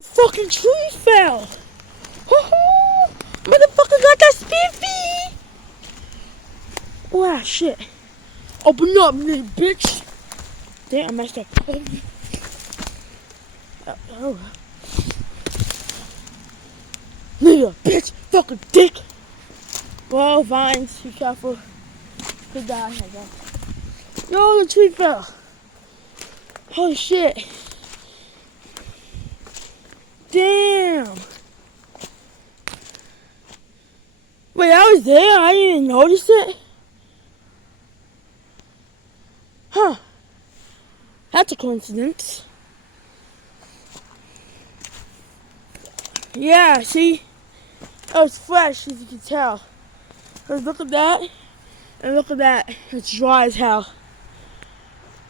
Fucking tree fell. Motherfucker got that spiffy. Wow, shit. Open up, little bitch. Damn, I messed up. Oh. Little bitch, fucking dick. Well, vines, be careful. Could die, I guess. Yo, the tree fell. Holy shit. Damn. Wait, I was there? I didn't even notice it? Huh. That's a coincidence. Yeah, see? It was fresh, as you can tell. But look at that. And look at that. It's dry as hell.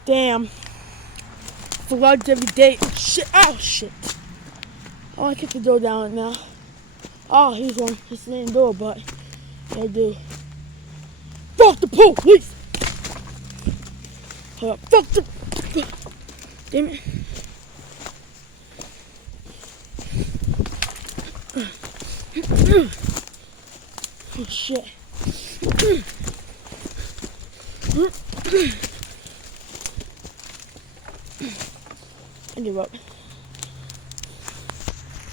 Damn. Floods every day. Shit. Oh, shit. Oh, I kicked the door down now. Oh, he's one. He's in the door, but I do. Fuck the police! Hold up. Fuck the... Damn it. Oh, shit. I give up.